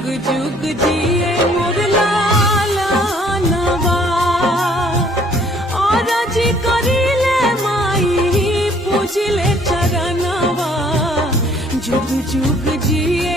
जुग जुग जिए मोर लाला नवा और जी करिले माई पूजिले चरणवा जुग जुग जिए